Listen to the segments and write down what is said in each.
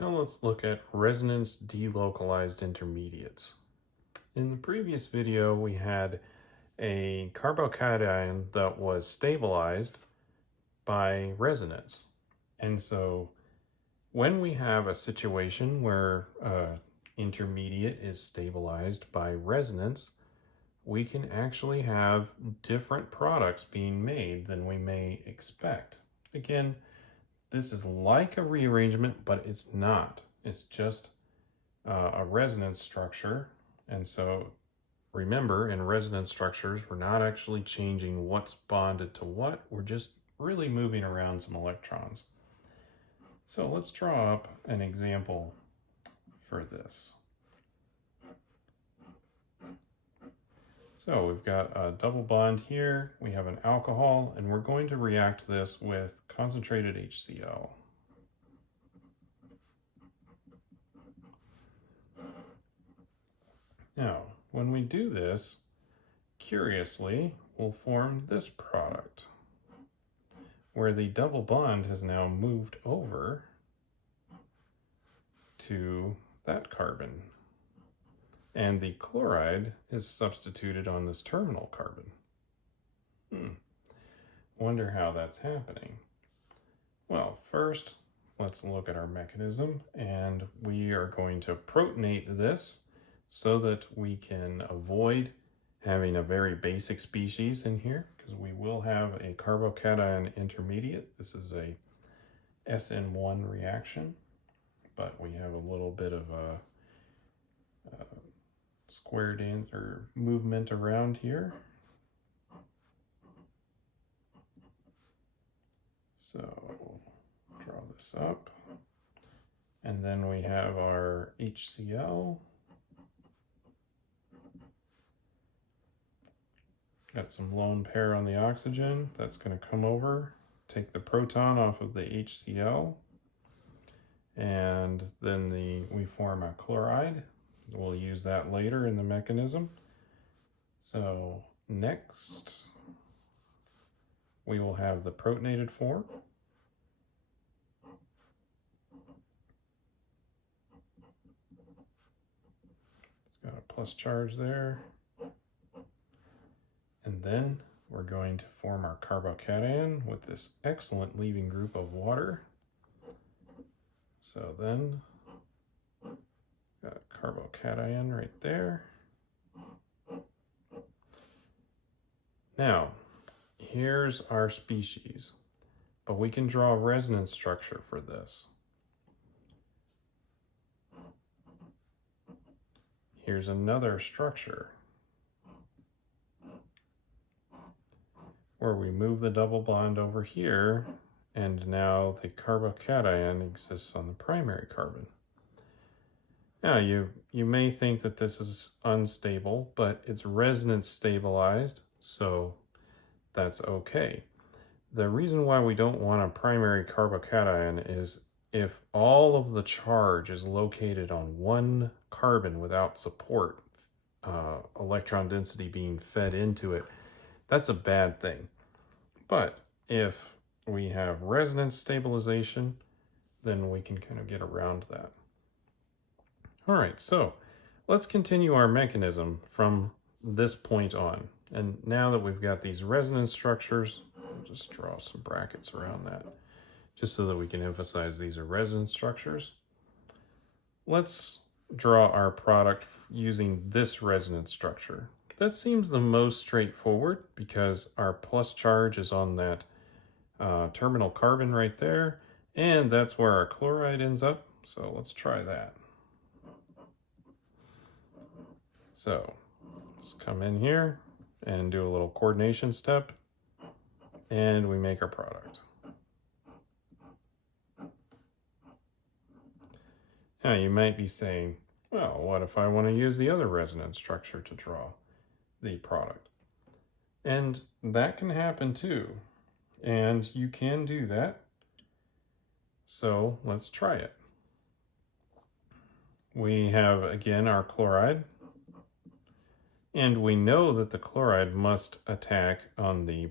Now let's look at resonance delocalized intermediates. In the previous video, we had a carbocation that was stabilized by resonance. And so when we have a situation where intermediate is stabilized by resonance, we can actually have different products being made than we may expect. Again, this is like a rearrangement, but it's not. It's just a resonance structure. And so remember, in resonance structures, we're not actually changing what's bonded to what. We're just really moving around some electrons. So let's draw up an example for this. So we've got a double bond here, we have an alcohol, and we're going to react this with concentrated HCl. Now, when we do this, curiously, we'll form this product, where the double bond has now moved over to that carbon. And the chloride is substituted on this terminal carbon. Wonder how that's happening. Well, first, let's look at our mechanism, and we are going to protonate this so that we can avoid having a very basic species in here, because we will have a carbocation intermediate. This is a SN1 reaction, but we have a little bit of a square dance or movement around here. So draw this up, and then we have our HCl. Got some lone pair on the oxygen. That's going to come over, take the proton off of the HCl, and then we form a chloride. We'll use that later in the mechanism. So next, we will have the protonated form. It's got a plus charge there. And then we're going to form our carbocation with this excellent leaving group of water. So then, got a carbocation right there. Now, here's our species, but we can draw a resonance structure for this. Here's another structure where we move the double bond over here, and now the carbocation exists on the primary carbon. Now, you may think that this is unstable, but it's resonance stabilized, so that's okay. The reason why we don't want a primary carbocation is if all of the charge is located on one carbon without support, electron density being fed into it, that's a bad thing. But if we have resonance stabilization, then we can kind of get around that. All right, so let's continue our mechanism from this point on. And now that we've got these resonance structures, I'll just draw some brackets around that, just so that we can emphasize these are resonance structures. Let's draw our product using this resonance structure. That seems the most straightforward because our plus charge is on that terminal carbon right there, and that's where our chloride ends up. So let's try that. So let's come in here and do a little coordination step, and we make our product. Now you might be saying, well, what if I want to use the other resonance structure to draw the product? And that can happen too, and you can do that. So let's try it. We have, again, our chloride, and we know that the chloride must attack on the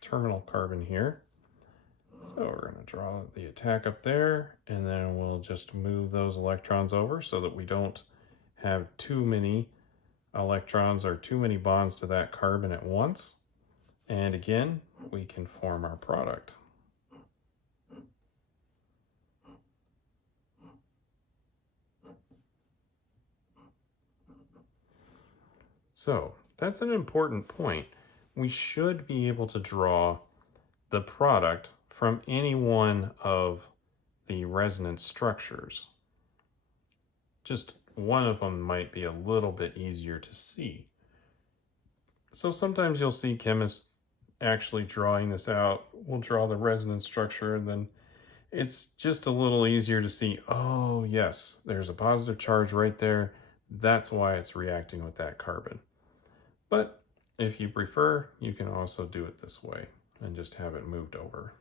terminal carbon here. So we're going to draw the attack up there, and then we'll just move those electrons over so that we don't have too many electrons or too many bonds to that carbon at once. And again, we can form our product. So that's an important point. We should be able to draw the product from any one of the resonance structures. Just one of them might be a little bit easier to see. So sometimes you'll see chemists actually drawing this out. We'll draw the resonance structure, and then it's just a little easier to see, oh yes, there's a positive charge right there. That's why it's reacting with that carbon. But if you prefer, you can also do it this way and just have it moved over.